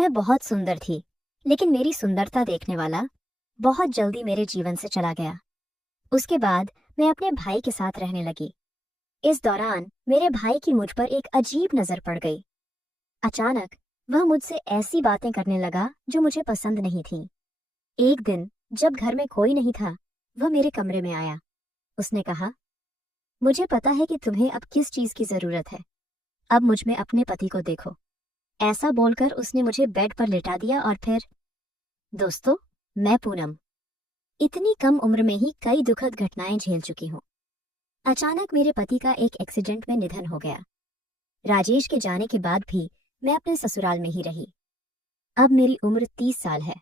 मैं बहुत सुंदर थी, लेकिन मेरी सुंदरता देखने वाला बहुत जल्दी मेरे जीवन से चला गया। उसके बाद मैं अपने भाई के साथ रहने लगी। इस दौरान मेरे भाई की मुझ पर एक अजीब नजर पड़ गई। अचानक वह मुझसे ऐसी बातें करने लगा जो मुझे पसंद नहीं थी। एक दिन जब घर में कोई नहीं था, वह मेरे कमरे में आया। उसने कहा, मुझे पता है कि तुम्हें अब किस चीज की जरूरत है। अब मुझ में अपने पति को देखो। ऐसा बोलकर उसने मुझे बेड पर लिटा दिया और फिर दोस्तों, मैं पूनम इतनी कम उम्र में ही कई दुखद घटनाएं झेल चुकी हूँ। अचानक मेरे पति का एक एक्सीडेंट में निधन हो गया। राजेश के जाने के बाद भी मैं अपने ससुराल में ही रही। अब मेरी उम्र 30 साल है।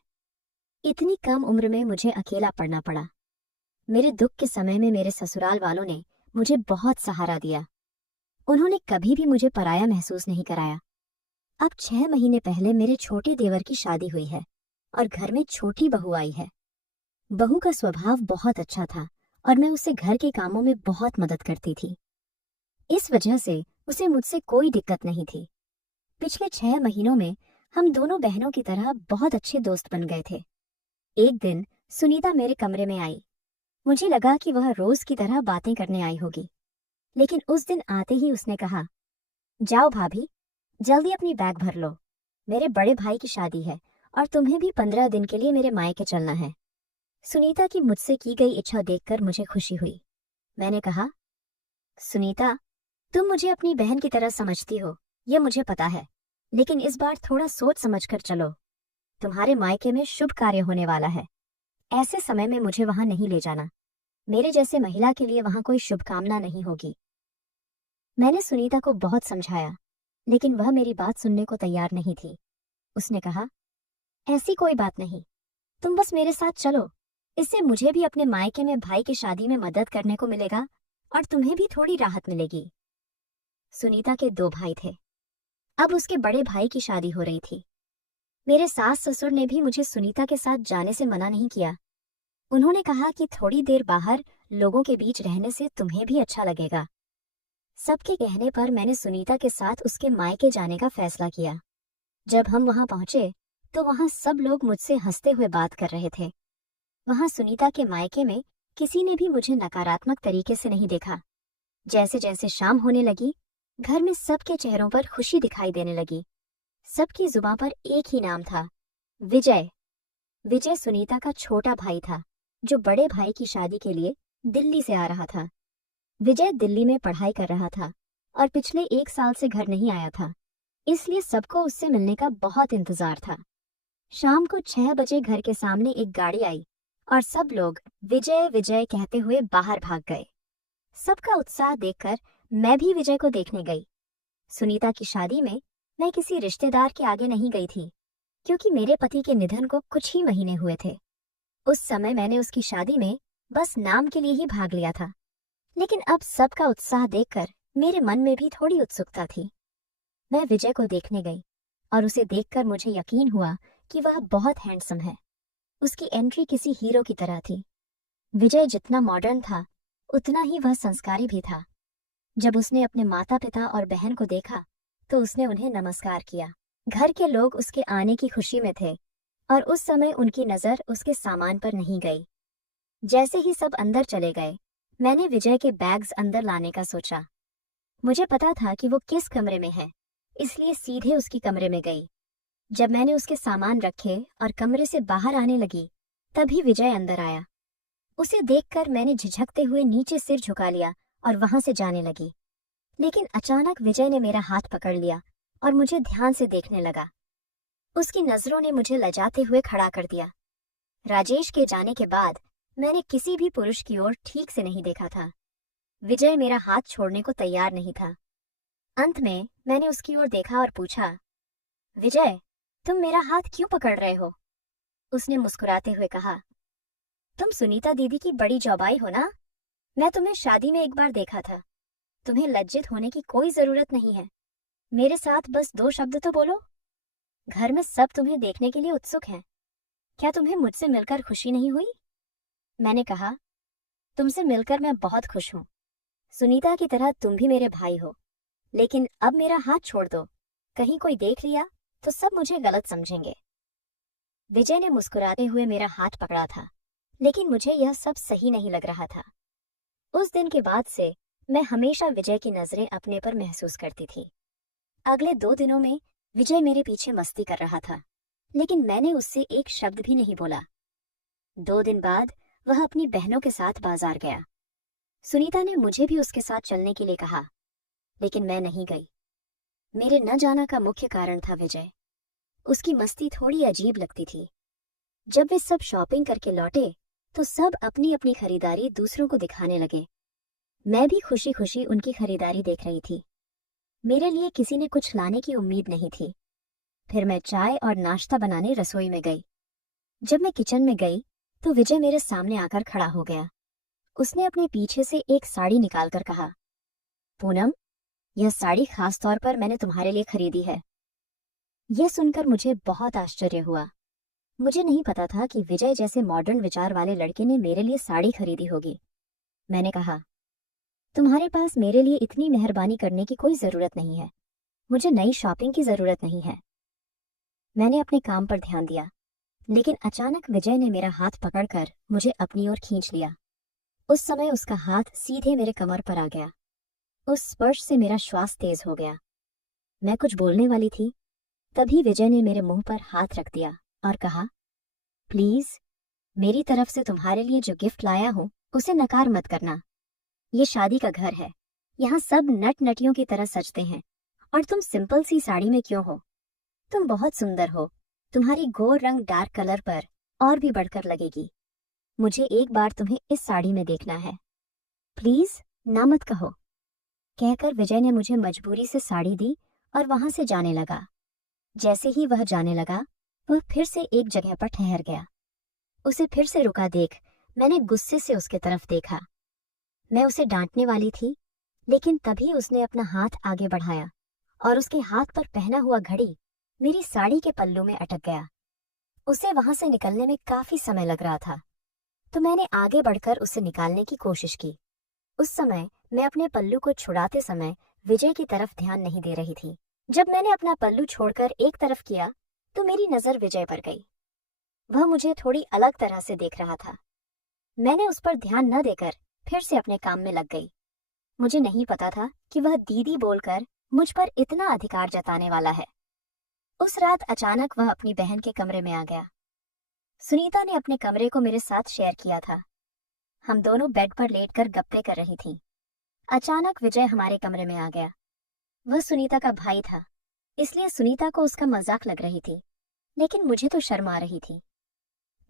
इतनी कम उम्र में मुझे अकेला पड़ना पड़ा। मेरे दुख के समय में मेरे ससुराल वालों ने मुझे बहुत सहारा दिया। उन्होंने कभी भी मुझे पराया महसूस नहीं कराया। अब 6 महीने पहले मेरे छोटे देवर की शादी हुई है और घर में छोटी बहू आई है। बहू का स्वभाव बहुत अच्छा था और मैं उसे घर के कामों में बहुत मदद करती थी। इस वजह से उसे मुझसे कोई दिक्कत नहीं थी। पिछले 6 महीनों में हम दोनों बहनों की तरह बहुत अच्छे दोस्त बन गए थे। एक दिन सुनीता मेरे कमरे में आई। मुझे लगा कि वह रोज की तरह बातें करने आई होगी, लेकिन उस दिन आते ही उसने कहा, जाओ भाभी, जल्दी अपनी बैग भर लो। मेरे बड़े भाई की शादी है और तुम्हें भी 15 दिन के लिए मेरे मायके चलना है। सुनीता की मुझसे की गई इच्छा देखकर मुझे खुशी हुई। मैंने कहा, सुनीता, तुम मुझे अपनी बहन की तरह समझती हो, यह मुझे पता है, लेकिन इस बार थोड़ा सोच समझकर चलो। तुम्हारे मायके में शुभ कार्य होने वाला है। ऐसे समय में मुझे वहां नहीं ले जाना। मेरे जैसे महिला के लिए वहां कोई शुभकामना नहीं होगी। मैंने सुनीता को बहुत समझाया, लेकिन वह मेरी बात सुनने को तैयार नहीं थी। उसने कहा, ऐसी कोई बात नहीं, तुम बस मेरे साथ चलो। इससे मुझे भी अपने मायके में भाई की शादी में मदद करने को मिलेगा और तुम्हें भी थोड़ी राहत मिलेगी। सुनीता के 2 भाई थे। अब उसके बड़े भाई की शादी हो रही थी। मेरे सास ससुर ने भी मुझे सुनीता के साथ जाने से मना नहीं किया। उन्होंने कहा कि थोड़ी देर बाहर लोगों के बीच रहने से तुम्हें भी अच्छा लगेगा। सबके कहने पर मैंने सुनीता के साथ उसके मायके जाने का फैसला किया। जब हम वहां पहुंचे तो वहां सब लोग मुझसे हंसते हुए बात कर रहे थे। वहां सुनीता के मायके में किसी ने भी मुझे नकारात्मक तरीके से नहीं देखा। जैसे जैसे शाम होने लगी, घर में सबके चेहरों पर खुशी दिखाई देने लगी। सबकी जुबां पर एक ही नाम था, विजय। विजय सुनीता का छोटा भाई था, जो बड़े भाई की शादी के लिए दिल्ली से आ रहा था। विजय दिल्ली में पढ़ाई कर रहा था और पिछले 1 साल से घर नहीं आया था, इसलिए सबको उससे मिलने का बहुत इंतजार था। शाम को 6 बजे घर के सामने एक गाड़ी आई और सब लोग विजय विजय कहते हुए बाहर भाग गए। सबका उत्साह देखकर मैं भी विजय को देखने गई। सुनीता की शादी में मैं किसी रिश्तेदार के आगे नहीं गई थी, क्योंकि मेरे पति के निधन को कुछ ही महीने हुए थे। उस समय मैंने उसकी शादी में बस नाम के लिए ही भाग लिया था। लेकिन अब सबका उत्साह देखकर मेरे मन में भी थोड़ी उत्सुकता थी। मैं विजय को देखने गई और उसे देखकर मुझे यकीन हुआ कि वह बहुत हैंडसम है। उसकी एंट्री किसी हीरो की तरह थी। विजय जितना मॉडर्न था, उतना ही वह संस्कारी भी था। जब उसने अपने माता पिता और बहन को देखा तो उसने उन्हें नमस्कार किया। घर के लोग उसके आने की खुशी में थे और उस समय उनकी नजर उसके सामान पर नहीं गई। जैसे ही सब अंदर चले गए, मैंने विजय के बैग्स अंदर लाने का सोचा। मुझे पता था कि वो किस कमरे में है, इसलिए सीधे उसकी कमरे में गई। जब मैंने उसके सामान रखे और कमरे से बाहर आने लगी, तभी विजय अंदर आया। उसे देखकर मैंने झिझकते हुए नीचे सिर झुका लिया और वहां से जाने लगी। लेकिन अचानक विजय ने मेरा हाथ पकड़ लिया और मुझे ध्यान से देखने लगा। उसकी नजरों ने मुझे लजाते हुए खड़ा कर दिया। राजेश के जाने के बाद मैंने किसी भी पुरुष की ओर ठीक से नहीं देखा था। विजय मेरा हाथ छोड़ने को तैयार नहीं था। अंत में मैंने उसकी ओर देखा और पूछा, विजय, तुम मेरा हाथ क्यों पकड़ रहे हो? उसने मुस्कुराते हुए कहा, तुम सुनीता दीदी की बड़ी जौबाई हो ना? मैं तुम्हें शादी में एक बार देखा था। तुम्हें लज्जित होने की कोई जरूरत नहीं है। मेरे साथ बस 2 शब्द तो बोलो। घर में सब तुम्हें देखने के लिए उत्सुक हैं। क्या तुम्हें मुझसे मिलकर खुशी नहीं हुई? मैंने कहा, तुमसे मिलकर मैं बहुत खुश हूँ। सुनीता की तरह तुम भी मेरे भाई हो, लेकिन अब मेरा हाथ छोड़ दो। कहीं कोई देख लिया तो सब मुझे गलत समझेंगे। विजय ने मुस्कुराते हुए मेरा हाथ पकड़ा था, लेकिन मुझे यह सब सही नहीं लग रहा था। उस दिन के बाद से मैं हमेशा विजय की नजरें अपने पर महसूस करती थी। अगले 2 दिनों में विजय मेरे पीछे मस्ती कर रहा था, लेकिन मैंने उससे एक शब्द भी नहीं बोला। 2 दिन बाद वह अपनी बहनों के साथ बाजार गया। सुनीता ने मुझे भी उसके साथ चलने के लिए कहा, लेकिन मैं नहीं गई। मेरे न जाना का मुख्य कारण था विजय। उसकी मस्ती थोड़ी अजीब लगती थी। जब वे सब शॉपिंग करके लौटे तो सब अपनी अपनी खरीदारी दूसरों को दिखाने लगे। मैं भी खुशी खुशी उनकी खरीदारी देख रही थी। मेरे लिए किसी ने कुछ लाने की उम्मीद नहीं थी। फिर मैं चाय और नाश्ता बनाने रसोई में गई। जब मैं किचन में गई तो विजय मेरे सामने आकर खड़ा हो गया। उसने अपने पीछे से एक साड़ी निकालकर कहा, पूनम, यह साड़ी खास तौर पर मैंने तुम्हारे लिए खरीदी है। यह सुनकर मुझे बहुत आश्चर्य हुआ। मुझे नहीं पता था कि विजय जैसे मॉडर्न विचार वाले लड़के ने मेरे लिए साड़ी खरीदी होगी। मैंने कहा, तुम्हारे पास मेरे लिए इतनी मेहरबानी करने की कोई जरूरत नहीं है। मुझे नई शॉपिंग की जरूरत नहीं है। मैंने अपने काम पर ध्यान दिया, लेकिन अचानक विजय ने मेरा हाथ पकड़कर मुझे अपनी ओर खींच लिया। उस समय उसका हाथ सीधे मेरे कमर पर आ गया। उस स्पर्श से मेरा श्वास तेज हो गया। मैं कुछ बोलने वाली थी, तभी विजय ने मेरे मुंह पर हाथ रख दिया और कहा, प्लीज, मेरी तरफ से तुम्हारे लिए जो गिफ्ट लाया हूं उसे नकार मत करना। ये शादी का घर है, यहाँ सब नट नटियों की तरह सजते हैं, और तुम सिंपल सी साड़ी में क्यों हो? तुम बहुत सुंदर हो। तुम्हारी गोर रंग डार्क कलर पर और भी बढ़कर लगेगी। मुझे एक बार तुम्हें इस साड़ी में देखना है। प्लीज ना मत कहो। कहकर विजय ने मुझे मजबूरी से साड़ी दी और वहां से जाने लगा। जैसे ही वह जाने लगा, वह फिर से एक जगह पर ठहर गया। उसे फिर से रुका देख मैंने गुस्से से उसके तरफ देखा। मैं उसे डांटने वाली थी, लेकिन तभी उसने अपना हाथ आगे बढ़ाया और उसके हाथ पर पहना हुआ घड़ी मेरी साड़ी के पल्लू में अटक गया। उसे वहां से निकलने में काफी समय लग रहा था, तो मैंने आगे बढ़कर उसे निकालने की कोशिश की। उस समय मैं अपने पल्लू को छुड़ाते समय विजय की तरफ ध्यान नहीं दे रही थी। जब मैंने अपना पल्लू छोड़कर एक तरफ किया तो मेरी नजर विजय पर गई। वह मुझे थोड़ी अलग तरह से देख रहा था। मैंने उस पर ध्यान न देकर फिर से अपने काम में लग गई। मुझे नहीं पता था कि वह दीदी बोलकर मुझ पर इतना अधिकार जताने वाला है। उस रात अचानक वह अपनी बहन के कमरे में आ गया। सुनीता ने अपने कमरे को मेरे साथ शेयर किया था। हम दोनों बेड पर लेटकर गप्पे कर रही थीं। अचानक विजय हमारे कमरे में आ गया। वह सुनीता का भाई था, इसलिए सुनीता को उसका मजाक लग रही थी, लेकिन मुझे तो शर्म आ रही थी।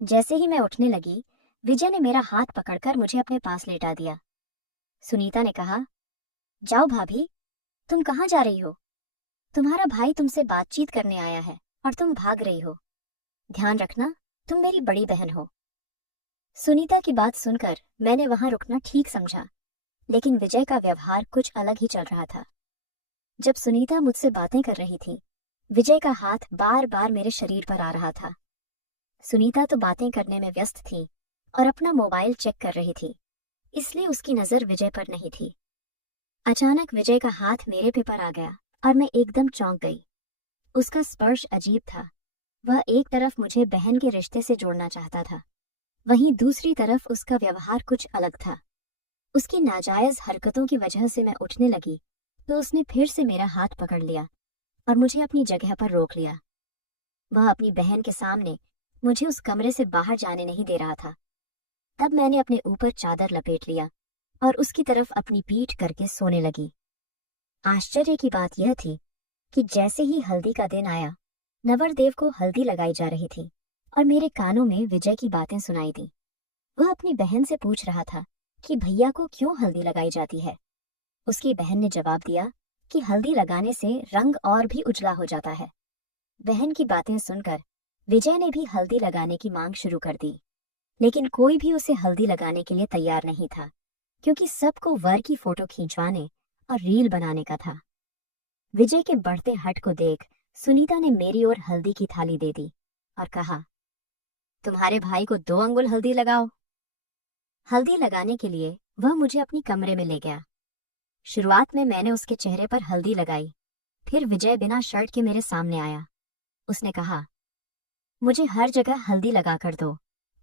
जैसे ही मैं उठने लगी, विजय ने मेरा हाथ पकड़कर मुझे अपने पास लेटा दिया। सुनीता ने कहा, जाओ भाभी, तुम कहाँ जा रही हो? तुम्हारा भाई तुमसे बातचीत करने आया है और तुम भाग रही हो। ध्यान रखना, तुम मेरी बड़ी बहन हो। सुनीता की बात सुनकर मैंने वहां रुकना ठीक समझा, लेकिन विजय का व्यवहार कुछ अलग ही चल रहा था। जब सुनीता मुझसे बातें कर रही थी, विजय का हाथ बार बार मेरे शरीर पर आ रहा था। सुनीता तो बातें करने में व्यस्त थी और अपना मोबाइल चेक कर रही थी, इसलिए उसकी नजर विजय पर नहीं थी। अचानक विजय का हाथ मेरे पे पर आ गया और मैं एकदम चौंक गई। उसका स्पर्श अजीब था। वह एक तरफ मुझे बहन के रिश्ते से जोड़ना चाहता था, वहीं दूसरी तरफ उसका व्यवहार कुछ अलग था। उसकी नाजायज हरकतों की वजह से मैं उठने लगी तो उसने फिर से मेरा हाथ पकड़ लिया और मुझे अपनी जगह पर रोक लिया। वह अपनी बहन के सामने मुझे उस कमरे से बाहर जाने नहीं दे रहा था। तब मैंने अपने ऊपर चादर लपेट लिया और उसकी तरफ अपनी पीठ करके सोने लगी। आश्चर्य की बात यह थी कि जैसे ही हल्दी का दिन आया, नवरदेव को हल्दी लगाई जा रही थी और मेरे कानों में विजय की बातें सुनाई दी। वह अपनी बहन से पूछ रहा था कि भैया को क्यों हल्दी लगाई जाती है। उसकी बहन ने जवाब दिया कि हल्दी लगाने से रंग और भी उजला हो जाता है। बहन की बातें सुनकर विजय ने भी हल्दी लगाने की मांग शुरू कर दी, लेकिन कोई भी उसे हल्दी लगाने के लिए तैयार नहीं था, क्योंकि सबको वर की फोटो खींचवाने और रील बनाने का था। विजय के बढ़ते हट को देख सुनीता ने मेरी ओर हल्दी की थाली दे दी और कहा, तुम्हारे भाई को 2 अंगुल हल्दी लगाओ। हल्दी लगाने के लिए वह मुझे अपनी कमरे में ले गया। शुरुआत में मैंने उसके चेहरे पर हल्दी लगाई, फिर विजय बिना शर्ट के मेरे सामने आया उसने कहा, मुझे हर जगह हल्दी लगाकर दो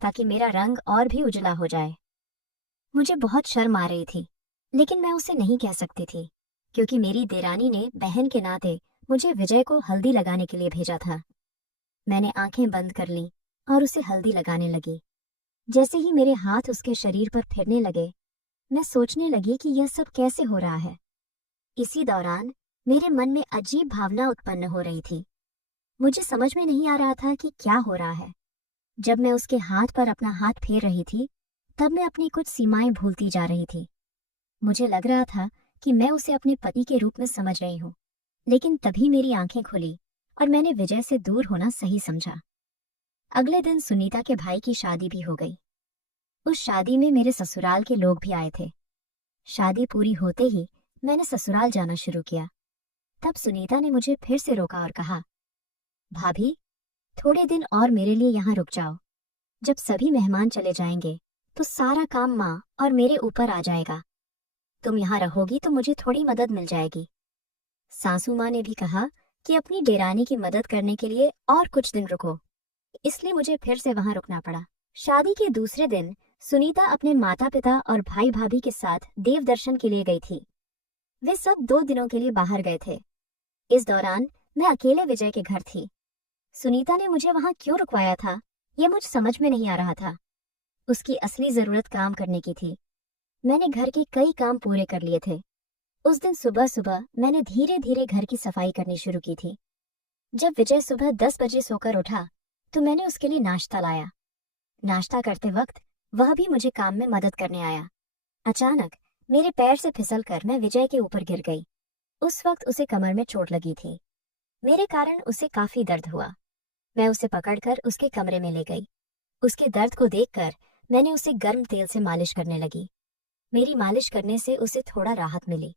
ताकि मेरा रंग और भी उजला हो जाए। मुझे बहुत शर्म आ रही थी, लेकिन मैं उसे नहीं कह सकती थी, क्योंकि मेरी देरानी ने बहन के नाते मुझे विजय को हल्दी लगाने के लिए भेजा था। मैंने आंखें बंद कर लीं और उसे हल्दी लगाने लगी। जैसे ही मेरे हाथ उसके शरीर पर फिरने लगे, मैं सोचने लगी कि यह सब कैसे हो रहा है। इसी दौरान मेरे मन में अजीब भावना उत्पन्न हो रही थी। मुझे समझ में नहीं आ रहा था कि क्या हो रहा है। जब मैं उसके हाथ पर अपना हाथ फेर रही थी, तब मैं अपनी कुछ सीमाएं भूलती जा रही थी। मुझे लग रहा था कि मैं उसे अपने पति के रूप में समझ रही हूँ, लेकिन तभी मेरी आंखें खुली और मैंने विजय से दूर होना सही समझा। अगले दिन सुनीता के भाई की शादी भी हो गई। उस शादी में मेरे ससुराल के लोग भी आए थे। शादी पूरी होते ही मैंने ससुराल जाना शुरू किया। तब सुनीता ने मुझे फिर से रोका और कहा, भाभी, थोड़े दिन और मेरे लिए यहाँ रुक जाओ। जब सभी मेहमान चले जाएंगे तो सारा काम माँ और मेरे ऊपर आ जाएगा। तुम यहाँ रहोगी तो मुझे थोड़ी मदद मिल जाएगी। सासू माँ ने भी कहा कि अपनी डेरानी की मदद करने के लिए और कुछ दिन रुको, इसलिए मुझे फिर से वहां रुकना पड़ा। शादी के दूसरे दिन सुनीता अपने माता पिता और भाई भाभी के साथ देव दर्शन के लिए गई थी। वे सब 2 दिनों के लिए बाहर गए थे। इस दौरान मैं अकेले विजय के घर थी। सुनीता ने मुझे वहां क्यों रुकवाया था, यह मुझे समझ में नहीं आ रहा था। उसकी असली जरूरत काम करने की थी। मैंने घर के कई काम पूरे कर लिए थे। उस दिन सुबह सुबह मैंने धीरे धीरे घर की सफाई करनी शुरू की थी। जब विजय सुबह 10 बजे सोकर उठा तो मैंने उसके लिए नाश्ता लाया। नाश्ता करते वक्त वह भी मुझे काम में मदद करने आया। अचानक मेरे पैर से फिसलकर मैं विजय के ऊपर गिर गई। उस वक्त उसे कमर में चोट लगी थी। मेरे कारण उसे काफी दर्द हुआ। मैं उसे पकड़कर उसके कमरे में ले गई। उसके दर्द को देखकर मैंने उसे गर्म तेल से मालिश करने लगी। मेरी मालिश करने से उसे थोड़ा राहत मिली।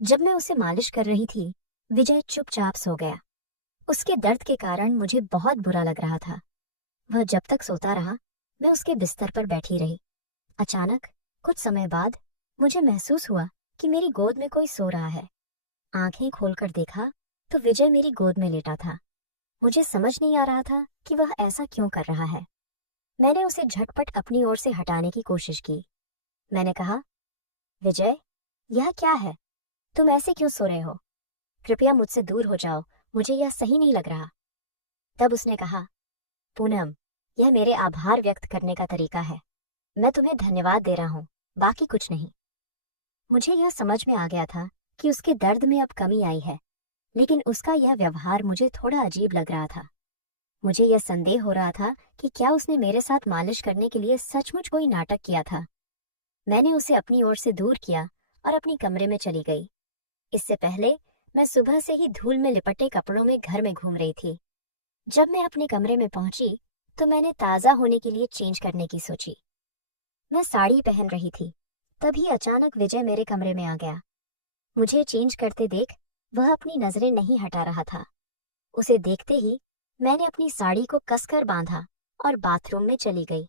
जब मैं उसे मालिश कर रही थी, विजय चुपचाप सो गया। उसके दर्द के कारण मुझे बहुत बुरा लग रहा था। वह जब तक सोता रहा, मैं उसके बिस्तर पर बैठी रही। अचानक कुछ समय बाद मुझे महसूस हुआ कि मेरी गोद में कोई सो रहा है। आंखें खोलकर देखा तो विजय मेरी गोद में लेटा था। मुझे समझ नहीं आ रहा था कि वह ऐसा क्यों कर रहा है। मैंने उसे झटपट अपनी ओर से हटाने की कोशिश की। मैंने कहा, विजय, यह क्या है? तुम ऐसे क्यों सो रहे हो? कृपया मुझसे दूर हो जाओ, मुझे यह सही नहीं लग रहा। तब उसने कहा, पूनम, यह मेरे आभार व्यक्त करने का तरीका है। मैं तुम्हें धन्यवाद दे रहा हूँ, बाकी कुछ नहीं। मुझे यह समझ में आ गया था कि उसके दर्द में अब कमी आई है, लेकिन उसका यह व्यवहार मुझे थोड़ा अजीब लग रहा था। मुझे यह संदेह हो रहा था कि क्या उसने मेरे साथ मालिश करने के लिए सचमुच कोई नाटक किया था। मैंने उसे अपनी ओर से दूर किया और अपनी कमरे में चली गई। इससे पहले मैं सुबह से ही धूल में लिपटे कपड़ों में घर में घूम रही थी। जब मैं अपने कमरे में पहुंची तो मैंने ताज़ा होने के लिए चेंज करने की सोची। मैं साड़ी पहन रही थी, तभी अचानक विजय मेरे कमरे में आ गया। मुझे चेंज करते देख वह अपनी नजरें नहीं हटा रहा था। उसे देखते ही मैंने अपनी साड़ी को कसकर बांधा और बाथरूम में चली गई।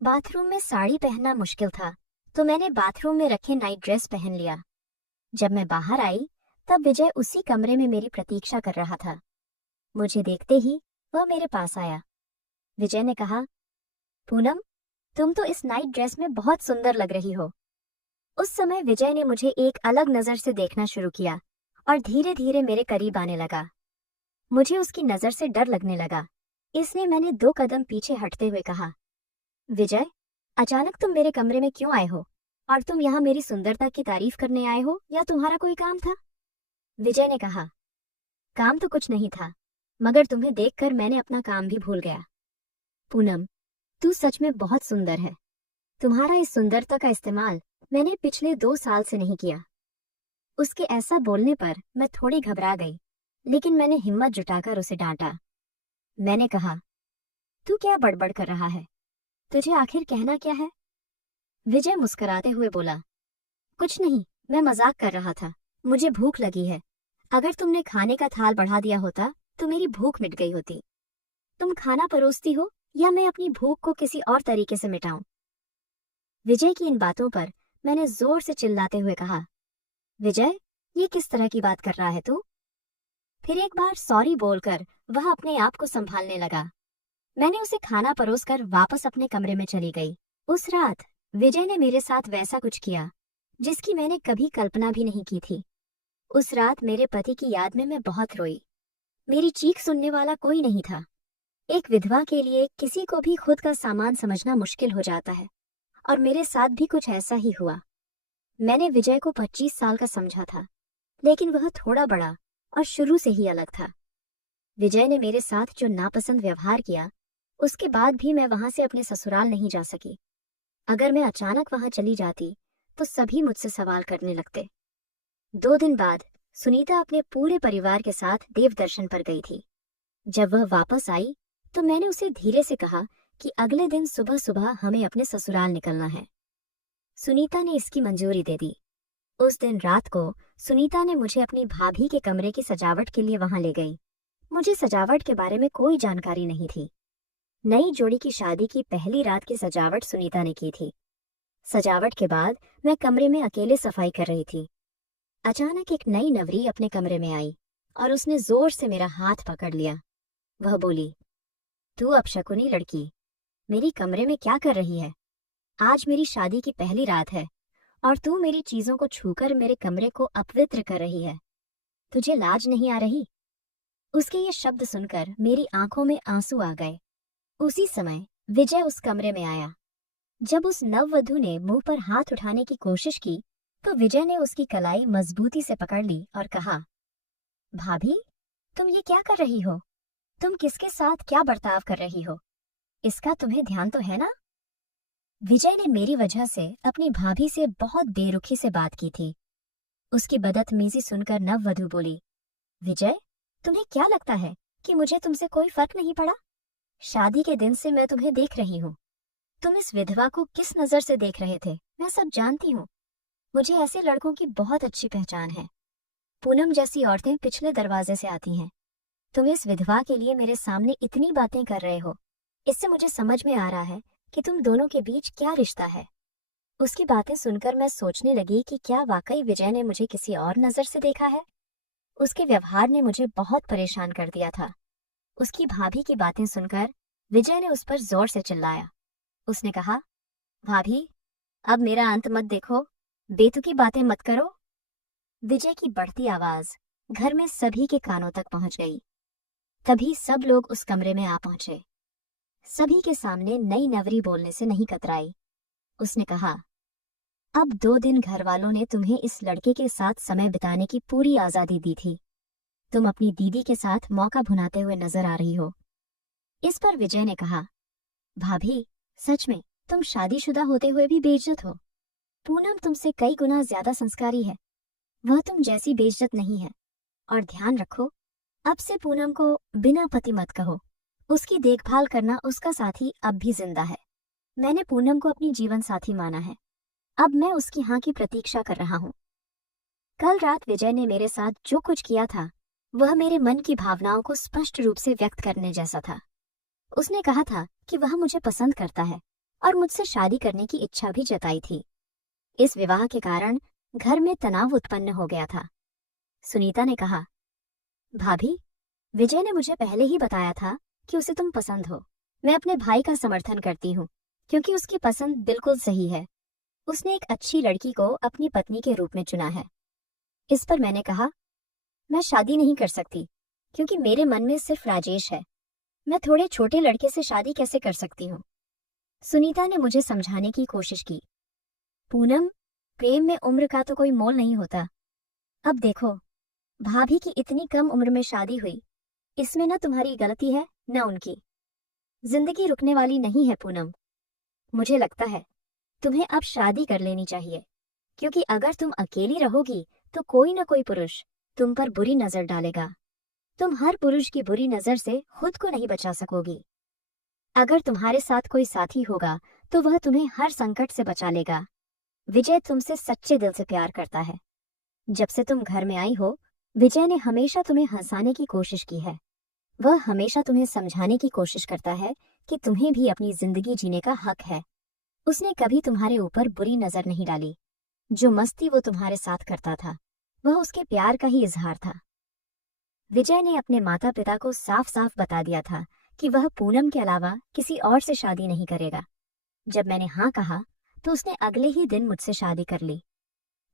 बाथरूम में साड़ी पहनना मुश्किल था, तो मैंने बाथरूम में रखे नाइट ड्रेस पहन लिया। जब मैं बाहर आई तब विजय उसी कमरे में मेरी प्रतीक्षा कर रहा था। मुझे देखते ही वह मेरे पास आया। विजय ने कहा, पूनम, तुम तो इस नाइट ड्रेस में बहुत सुंदर लग रही हो। उस समय विजय ने मुझे एक अलग नजर से देखना शुरू किया और धीरे धीरे मेरे करीब आने लगा। मुझे उसकी नजर से डर लगने लगा, इसलिए मैंने 2 कदम पीछे हटते हुए कहा, विजय, अचानक तुम मेरे कमरे में क्यों आए हो? और तुम यहाँ मेरी सुंदरता की तारीफ करने आए हो या तुम्हारा कोई काम था? विजय ने कहा, काम तो कुछ नहीं था, मगर तुम्हें देखकर मैंने अपना काम भी भूल गया। पूनम, तू सच में बहुत सुंदर है। तुम्हारा इस सुंदरता का इस्तेमाल मैंने पिछले 2 साल से नहीं किया। उसके ऐसा बोलने पर मैं थोड़ी घबरा गई, लेकिन मैंने हिम्मत जुटाकर उसे डांटा। मैंने कहा, तू क्या बड़बड़ कर रहा है? तुझे आखिर कहना क्या है? विजय मुस्कुराते हुए बोला, कुछ नहीं, मैं मजाक कर रहा था। मुझे भूख लगी है। अगर तुमने खाने का थाल बढ़ा दिया होता तो मेरी भूख मिट गई होती। तुम खाना परोसती हो या मैं अपनी भूख को किसी और तरीके से मिटाऊं? विजय की इन बातों पर मैंने जोर से चिल्लाते हुए कहा, विजय, ये किस तरह की बात कर रहा है तू? फिर एक बार सॉरी बोलकर वह अपने आप को संभालने लगा। मैंने उसे खाना परोसकर वापस अपने कमरे में चली गई। उस रात विजय ने मेरे साथ वैसा कुछ किया जिसकी मैंने कभी कल्पना भी नहीं की थी। उस रात मेरे पति की याद में मैं बहुत रोई। मेरी चीख सुनने वाला कोई नहीं था। एक विधवा के लिए किसी को भी खुद का सामान समझना मुश्किल हो जाता है, और मेरे साथ भी कुछ ऐसा ही हुआ। मैंने विजय को 25 साल का समझा था, लेकिन वह थोड़ा बड़ा और शुरू से ही अलग था। विजय ने मेरे साथ जो नापसंद व्यवहार किया, उसके बाद भी मैं वहां से अपने ससुराल नहीं जा सकी। अगर मैं अचानक वहां चली जाती तो सभी मुझसे सवाल करने लगते। 2 दिन बाद सुनीता अपने पूरे परिवार के साथ देव दर्शन पर गई थी। जब वह वापस आई तो मैंने उसे धीरे से कहा कि अगले दिन सुबह सुबह हमें अपने ससुराल निकलना है। सुनीता ने इसकी मंजूरी दे दी। उस दिन रात को सुनीता ने मुझे अपनी भाभी के कमरे की सजावट के लिए वहां ले गई। मुझे सजावट के बारे में कोई जानकारी नहीं थी। नई जोड़ी की शादी की पहली रात की सजावट सुनीता ने की थी। सजावट के बाद मैं कमरे में अकेले सफाई कर रही थी। अचानक एक नई नवरी अपने कमरे में आई और उसने जोर से मेरा हाथ पकड़ लिया। वह बोली, तू अपशकुनी लड़की, मेरी कमरे में क्या कर रही है? आज मेरी शादी की पहली रात है और तू मेरी चीजों को छूकर मेरे कमरे को अपवित्र कर रही है। तुझे लाज नहीं आ रही? उसके ये शब्द सुनकर मेरी आंखों में आंसू आ गए। उसी समय विजय उस कमरे में आया। जब उस नववधू ने मुंह पर हाथ उठाने की कोशिश की तो विजय ने उसकी कलाई मजबूती से पकड़ ली और कहा, भाभी, तुम ये क्या कर रही हो? तुम किसके साथ क्या बर्ताव कर रही हो? इसका तुम्हें ध्यान तो है ना? विजय ने मेरी वजह से अपनी भाभी से बहुत बेरुखी से बात की थी। उसकी बदतमीजी सुनकर नववधू बोली, विजय, तुम्हें क्या लगता है कि मुझे तुमसे कोई फर्क नहीं पड़ा? शादी के दिन से मैं तुम्हें देख रही हूँ। तुम इस विधवा को किस नजर से देख रहे थे, मैं सब जानती हूँ। मुझे ऐसे लड़कों की बहुत अच्छी पहचान है। पूनम जैसी औरतें पिछले दरवाजे से आती हैं। तुम इस विधवा के लिए मेरे सामने इतनी बातें कर रहे हो, इससे मुझे समझ में आ रहा है कि तुम दोनों के बीच क्या रिश्ता है। उसकी बातें सुनकर मैं सोचने लगी कि क्या वाकई विजय ने मुझे किसी और नजर से देखा है। उसके व्यवहार ने मुझे बहुत परेशान कर दिया था। उसकी भाभी की बातें सुनकर विजय ने उस पर जोर से चिल्लाया। उसने कहा, भाभी, अब मेरा अंत मत देखो, बेतुकी बातें मत करो। विजय की बढ़ती आवाज घर में सभी के कानों तक पहुंच गई। तभी सब लोग उस कमरे में आ पहुंचे। सभी के सामने नई नवरी बोलने से नहीं कतराई। उसने कहा, अब 2 दिन घर वालों ने तुम्हें इस लड़के के साथ समय बिताने की पूरी आजादी दी थी। तुम अपनी दीदी के साथ मौका भुनाते हुए नजर आ रही हो। इस पर विजय ने कहा, भाभी, सच में तुम शादीशुदा होते हुए भी बेइज्जत हो। पूनम तुमसे कई गुना ज्यादा संस्कारी है। वह तुम जैसी बेइज्जत नहीं है। और ध्यान रखो, अब से पूनम को बिना पति मत कहो। उसकी देखभाल करना उसका साथी अब भी जिंदा है। मैंने पूनम को अपनी जीवन साथी माना है। अब मैं उसकी हाँ की प्रतीक्षा कर रहा हूँ। कल रात विजय ने मेरे साथ जो कुछ किया था वह मेरे मन की भावनाओं को स्पष्ट रूप से व्यक्त करने जैसा था। उसने कहा था कि वह मुझे पसंद करता है और मुझसे शादी करने की इच्छा भी जताई थी। इस विवाह के कारण घर में तनाव उत्पन्न हो गया था। सुनीता ने कहा, भाभी, विजय ने मुझे पहले ही बताया था कि उसे तुम पसंद हो। मैं अपने भाई का समर्थन करती हूँ क्योंकि उसकी पसंद बिल्कुल सही है। उसने एक अच्छी लड़की को अपनी पत्नी के रूप में चुना है। इस पर मैंने कहा, मैं शादी नहीं कर सकती क्योंकि मेरे मन में सिर्फ राजेश है। मैं थोड़े छोटे लड़के से शादी कैसे कर सकती हूँ? सुनीता ने मुझे समझाने की कोशिश की। पूनम, प्रेम में उम्र का तो कोई मोल नहीं होता। अब देखो, भाभी की इतनी कम उम्र में शादी हुई, इसमें न तुम्हारी गलती है न उनकी। जिंदगी रुकने वाली नहीं है पूनम। मुझे लगता है तुम्हें अब शादी कर लेनी चाहिए, क्योंकि अगर तुम अकेली रहोगी तो कोई न कोई पुरुष तुम पर बुरी नजर डालेगा। तुम हर पुरुष की बुरी नजर से खुद को नहीं बचा सकोगी। अगर तुम्हारे साथ कोई साथी होगा तो वह तुम्हें हर संकट से बचा लेगा। विजय तुमसे सच्चे दिल से प्यार करता है। जब से तुम घर में आई हो, विजय ने हमेशा तुम्हें हंसाने की कोशिश की है। वह हमेशा तुम्हें समझाने की कोशिश करता है कि तुम्हें भी अपनी जिंदगी जीने का हक है। उसने कभी तुम्हारे ऊपर बुरी नजर नहीं डाली। जो मस्ती वो तुम्हारे साथ करता था वह उसके प्यार का ही इजहार था। विजय ने अपने माता पिता को साफ साफ बता दिया था कि वह पूनम के अलावा किसी और से शादी नहीं करेगा। जब मैंने हाँ कहा तो उसने अगले ही दिन मुझसे शादी कर ली।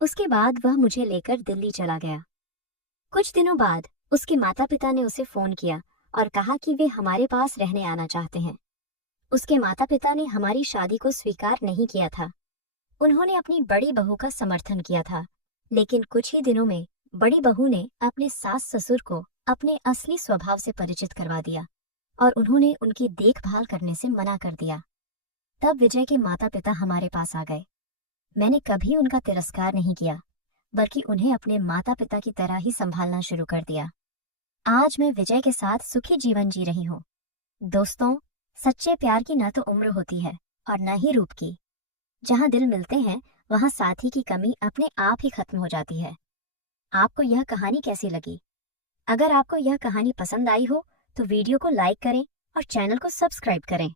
उसके बाद वह मुझे लेकर दिल्ली चला गया। कुछ दिनों बाद उसके माता पिता ने उसे फोन किया और कहा कि वे हमारे पास रहने आना चाहते हैं। उसके माता पिता ने हमारी शादी को स्वीकार नहीं किया था। उन्होंने अपनी बड़ी बहू का समर्थन किया था, लेकिन कुछ ही दिनों में बड़ी बहू ने अपने सास ससुर को अपने असली स्वभाव से परिचित करवा दिया और उन्होंने उनकी देखभाल करने से मना कर दिया। तब विजय के माता पिता हमारे पास आ गए। मैंने कभी उनका तिरस्कार नहीं किया, बल्कि उन्हें अपने माता पिता की तरह ही संभालना शुरू कर दिया। आज मैं विजय के साथ सुखी जीवन जी रही हूँ। दोस्तों, सच्चे प्यार की न तो उम्र होती है और न ही रूप की। जहाँ दिल मिलते हैं वहाँ साथी की कमी अपने आप ही खत्म हो जाती है। आपको यह कहानी कैसी लगी? अगर आपको यह कहानी पसंद आई हो तो वीडियो को लाइक करें और चैनल को सब्सक्राइब करें।